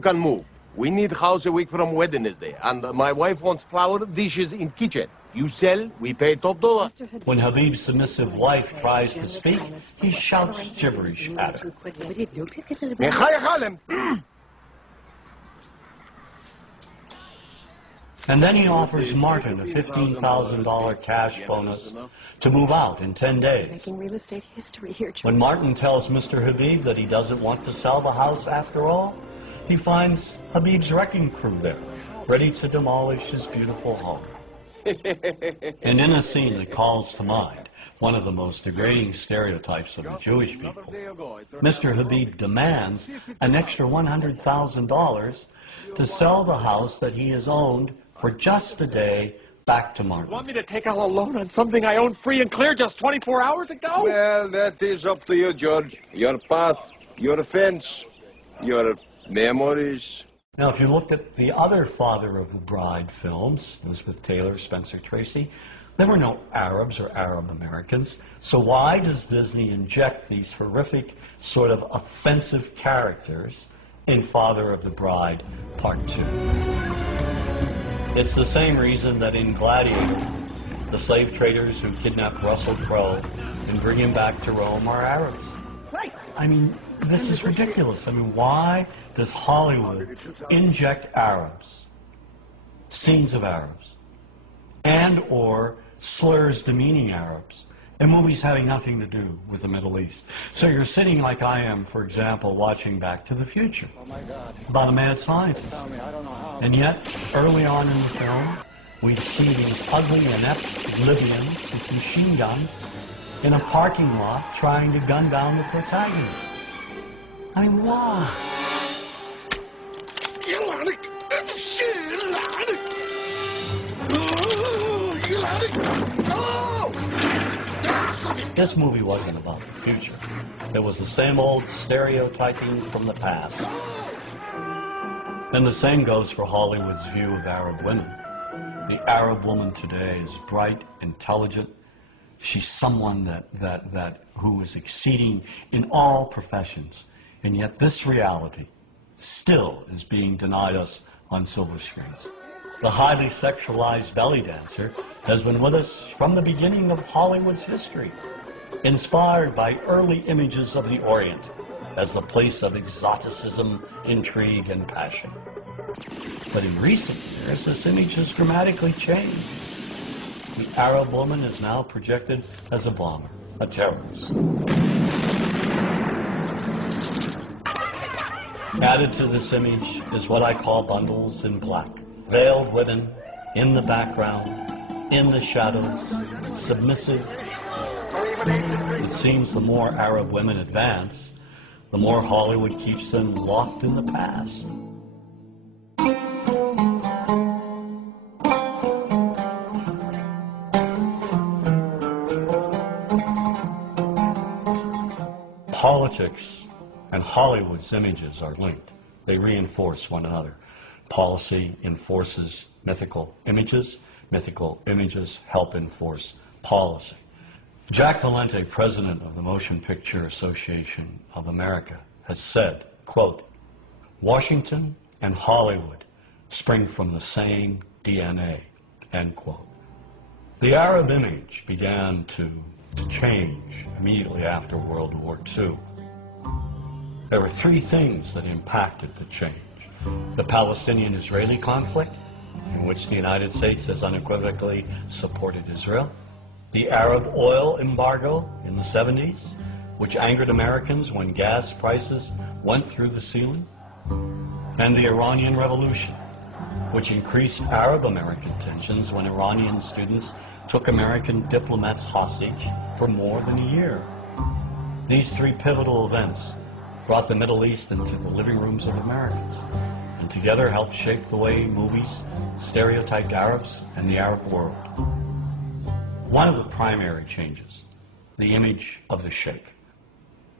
You can move. We need house a week from Wednesday, and my wife wants flour dishes in kitchen. You sell, we pay top dollar. When Habib's submissive wife tries to speak, he shouts gibberish at her. And then he offers Martin a $15,000 cash bonus to move out in 10 days. Making real estate history here. When Martin tells Mr. Habib that he doesn't want to sell the house after all, he finds Habib's wrecking crew there, ready to demolish his beautiful home. And in a scene that calls to mind one of the most degrading stereotypes of the Jewish people, Mr. Habib demands an extra $100,000 to sell the house that he has owned for just a day back to Martin. You want me to take out a loan on something I owned free and clear just 24 hours ago? Well, that is up to you, George. Your path, your fence, your memories. Now, if you looked at the other Father of the Bride films, Elizabeth Taylor, Spencer Tracy, there were no Arabs or Arab Americans. So why does Disney inject these horrific, sort of offensive characters in Father of the Bride Part 2? It's the same reason that in Gladiator, the slave traders who kidnapped Russell Crowe and bring him back to Rome are Arabs. I mean, this is ridiculous. I mean, why does Hollywood inject Arabs, scenes of Arabs, and or slurs demeaning Arabs in movies having nothing to do with the Middle East? So you're sitting like I am, for example, watching Back to the Future about a mad scientist. And yet, early on in the film, we see these ugly, inept Libyans with machine guns in a parking lot trying to gun down the protagonist. I mean, why? This movie wasn't about the future. It was the same old stereotyping from the past. And the same goes for Hollywood's view of Arab women. The Arab woman today is bright, intelligent. She's someone who is exceeding in all professions. And yet this reality still is being denied us on silver screens. The highly sexualized belly dancer has been with us from the beginning of Hollywood's history, inspired by early images of the Orient as the place of exoticism, intrigue, and passion. But in recent years, this image has dramatically changed. The Arab woman is now projected as a bomber, a terrorist. Added to this image is what I call bundles in black. Veiled women in the background, in the shadows, submissive. It seems the more Arab women advance, the more Hollywood keeps them locked in the past. Politics and Hollywood's images are linked. They reinforce one another. Policy enforces mythical images help enforce policy. Jack Valente, president of the Motion Picture Association of America, has said, quote, "Washington and Hollywood spring from the same DNA," end quote. The Arab image began to change immediately after World War II. There were three things that impacted the change. The Palestinian-Israeli conflict, in which the United States has unequivocally supported Israel. The Arab oil embargo in the 70s, which angered Americans when gas prices went through the ceiling. And the Iranian Revolution, which increased Arab-American tensions when Iranian students took American diplomats hostage for more than a year. These three pivotal events brought the Middle East into the living rooms of Americans, and together helped shape the way movies stereotyped Arabs and the Arab world. One of the primary changes, the image of the sheikh.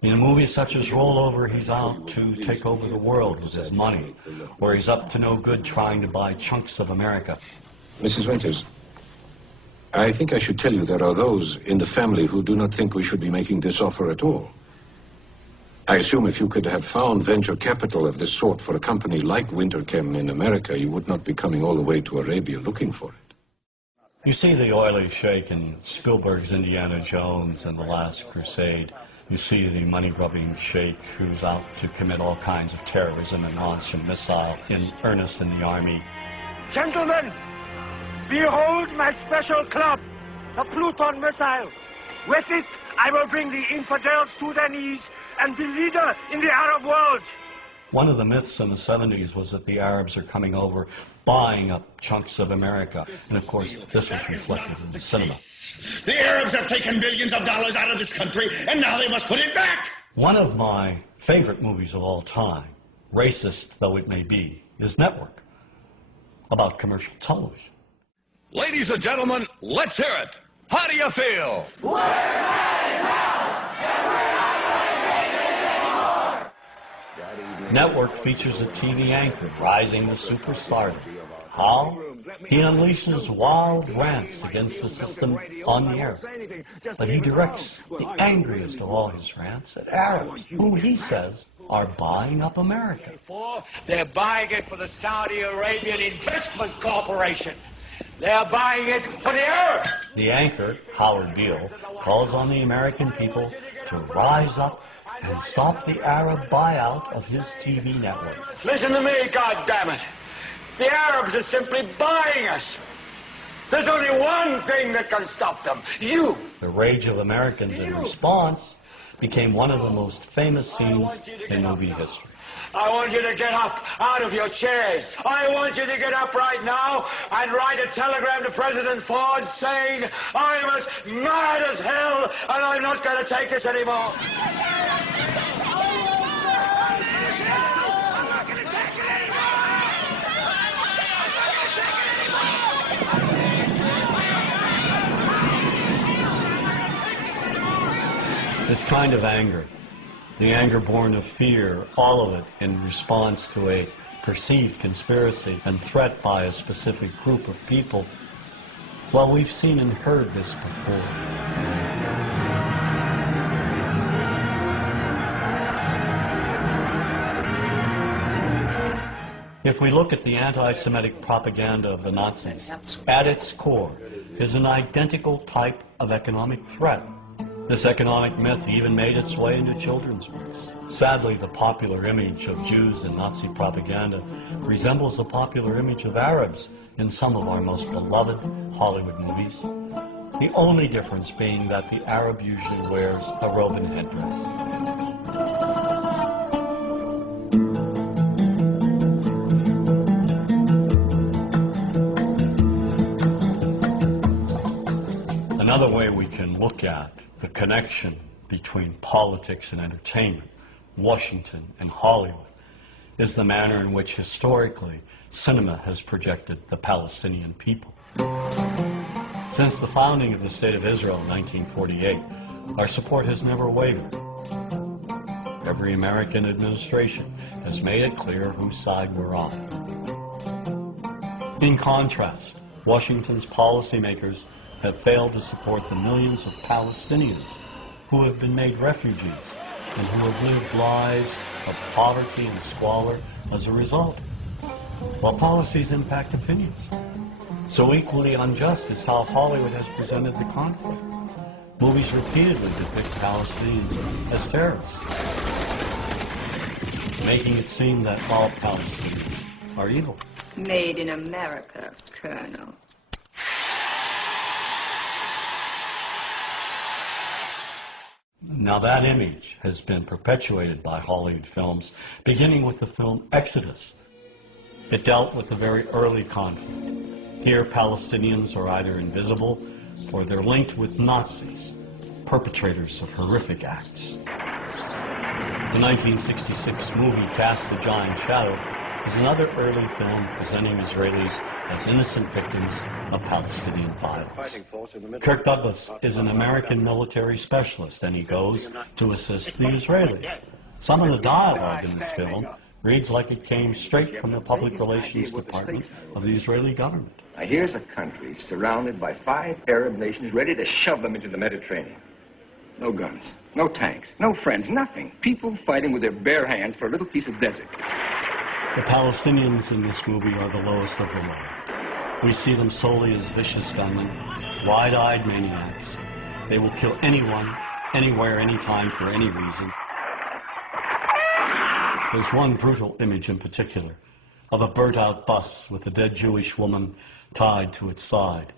In movies such as Rollover, he's out to take over the world with his money, or he's up to no good trying to buy chunks of America. Mrs. Winters, I think I should tell you there are those in the family who do not think we should be making this offer at all. I assume if you could have found venture capital of this sort for a company like Winterchem in America, you would not be coming all the way to Arabia looking for it. You see the oily sheik in Spielberg's Indiana Jones and The Last Crusade. You see the money-grubbing sheik who's out to commit all kinds of terrorism and launch a missile in earnest in the army. Gentlemen, behold my special club, the Pluton missile. With it, I will bring the infidels to their knees and be leader in the Arab world. One of the myths in the 70s was that the Arabs are coming over, buying up chunks of America. And of course, this was reflected in the cinema. The Arabs have taken billions of dollars out of this country, and now they must put it back. One of my favorite movies of all time, racist though it may be, is Network, about commercial television. Ladies and gentlemen, let's hear it. How do you feel? Network features a TV anchor rising to superstardom. How? He unleashes wild rants against the system on the air. But he directs the angriest of all his rants at Arabs, who he says are buying up America. They're buying it for the Saudi Arabian Investment Corporation. They're buying it for the Arabs. The anchor, Howard Beale, calls on the American people to rise up and stop the Arab buyout of his TV network. Listen to me, goddammit. The Arabs are simply buying us. There's only one thing that can stop them. You. The rage of Americans in response became one of the most famous scenes in movie history. I want you to get up out of your chairs. I want you to get up right now and write a telegram to President Ford saying, I'm as mad as hell and I'm not going to take this anymore. This kind of anger, the anger born of fear, all of it in response to a perceived conspiracy and threat by a specific group of people, well, we've seen and heard this before. If we look at the anti-Semitic propaganda of the Nazis, at its core is an identical type of economic threat. This economic myth even made its way into children's books. Sadly, the popular image of Jews in Nazi propaganda resembles the popular image of Arabs in some of our most beloved Hollywood movies. The only difference being that the Arab usually wears a robe and headdress. Another way we can look at the connection between politics and entertainment, Washington and Hollywood, is the manner in which historically cinema has projected the Palestinian people. Since the founding of the State of Israel in 1948, our support has never wavered. Every American administration has made it clear whose side we're on. In contrast, Washington's policymakers have failed to support the millions of Palestinians who have been made refugees and who have lived lives of poverty and squalor as a result, while policies impact opinions. So equally unjust is how Hollywood has presented the conflict. Movies repeatedly depict Palestinians as terrorists, making it seem that all Palestinians are evil. Made in America, Colonel. Now that image has been perpetuated by Hollywood films, beginning with the film Exodus. It dealt with the very early conflict. Here, Palestinians are either invisible or they're linked with Nazis, perpetrators of horrific acts. The 1966 movie Cast the Giant Shadow is another early film presenting Israelis as innocent victims of Palestinian violence. Kirk Douglas is an American military specialist, and he goes to assist the Israelis. Some of the dialogue in this film reads like it came straight from the public relations department of the Israeli government. Now, here's a country surrounded by 5 Arab nations ready to shove them into the Mediterranean. No guns, no tanks, no friends, nothing. People fighting with their bare hands for a little piece of desert. The Palestinians in this movie are the lowest of the low. We see them solely as vicious gunmen, wide-eyed maniacs. They will kill anyone, anywhere, anytime, for any reason. There's one brutal image in particular of a burnt-out bus with a dead Jewish woman tied to its side.